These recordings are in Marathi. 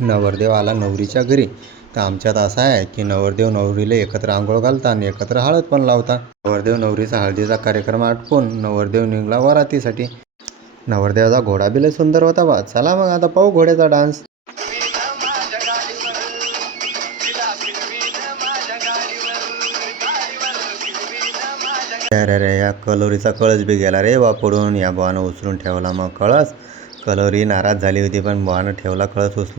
नवरदेव आला नवरीच्या घरी. तर आमच्यात असं आहे की नवरदेव नवरीला एकत्र आंघोळ घालतात आणि एकत्र हळद पण लावतात. नवरदेव नवरीचा हळदीचा कार्यक्रम आटपून नवरदेव निघाला वरातीसाठी. नवरदेवाचा घोडा बी लय सुंदर होता बा. चला मग आता पाहू घोड्याचा डान्स. अरे रे, या कलोरीचा कळस बी गेला रे बा पडून. या बुवानं उचलून ठेवला मग कळस. कलोरी नाराज झाली होती पण बुवानं ठेवला कळस उचलून.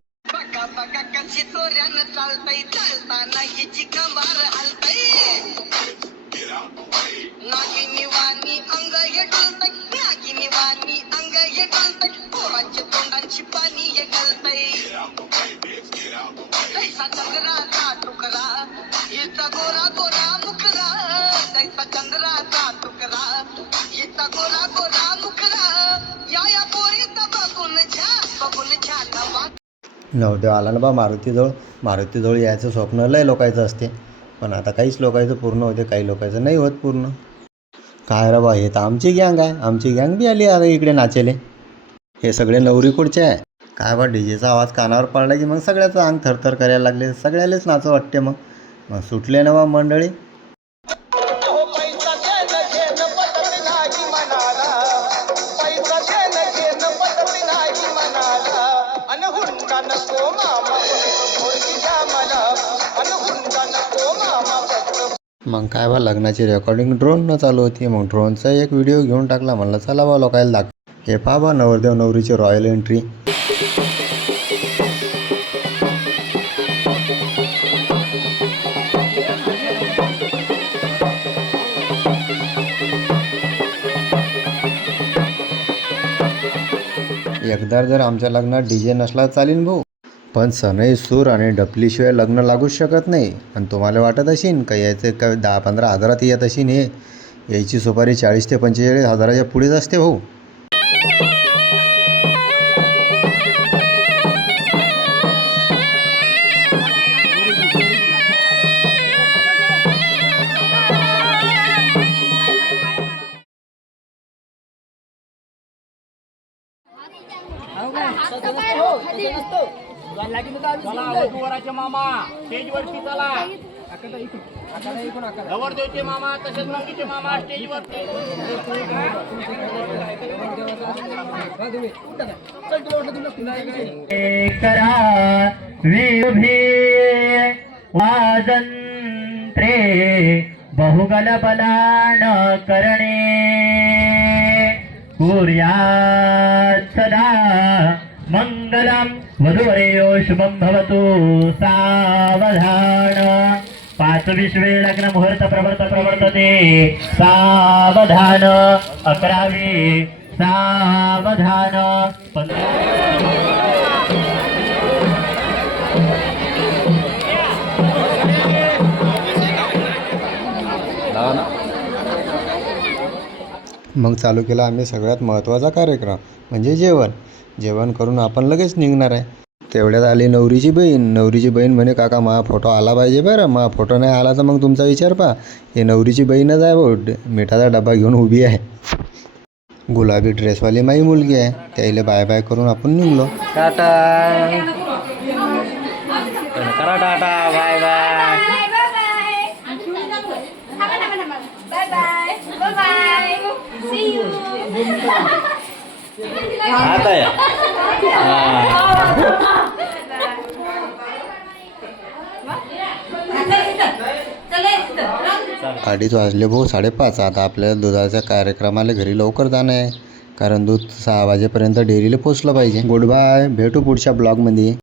नवरदेव आला ना बा मारुतीजवळ. मारुतीजवळ यायचं स्वप्न लय लोकांचं असते, पण आता काहीच लोकांचं पूर्ण होते, काही लोकांचं नाही होत पूर्ण. काय रे बा, हे तर आमची गँग आहे. आमची गँग बी आली आता इकडे नाचेले. हे सगळे नवरीकडचे आहे. काय बा, डीजेचा आवाज कानावर पडला की मग सगळ्याचं अंग थरथर करायला लागले. सगळ्यालाच नाचू वाटते. मग सुटले ना बा मंडळी. मग काय बा, लग्नाची रेकॉर्डिंग ड्रोननं चालू होती. मग ड्रोनचा एक व्हिडिओ घेऊन टाकला. म्हणलं चला बा लोकायला दाख. हे पहा बा, नवरदेव नवरीची रॉयल एंट्री. एकदा जर आमच्या लग्नात डीजे नसला चालीन भाऊ, पण सनई सूर आणि डपलीशिवाय लग्न लागूच शकत नाही. आणि तुम्हाला वाटत असेल का यायचं काय 10-15 हजारात येत असेल. हे यायची सुपारी 40 ते 45 हजाराच्या पुढेच असते भाऊ. मामा स्टेजवरती चला. नवरदेवचे मामा तसेच नवरीचे मामा स्टेजवरती. वाजंत्रे बहुगल बलान करणे कुर्यात् सदा मंगलम. वधूवरेयो शुभम भवतु. सावधान. 5 विश्वे लग्न मुहूर्त प्रवर्तते. सावधान. 11वे सावधान. मग चालू केला आम्ही सगळ्यात महत्त्वाचा कार्यक्रम म्हणजे जेवण करून आपण लगेच निघणार आहे. तेवढ्यात आली नवरीची बहीण म्हणे काका मा फोटो आला पाहिजे बरं. मा फोटो नाही आला तर मग तुमचा विचार पहा. हे नवरीची बहीणच आहे भाऊ. मिठाचा डबा घेऊन उभी आहे. गुलाबी ड्रेसवाली माई मुलगी आहे. त्याला बाय बाय करून आपण निघलो. टाटा करा. Tata bye bye. अडीच वाजले भाऊ, 5:30. आता आपल्याला दुधाच्या कार्यक्रमाला घरी लवकर जाणं आहे, कारण दूध 6 वाजेपर्यंत डेअरीला पोचलं पाहिजे. गुड बाय, भेटू पुढच्या ब्लॉगमध्ये.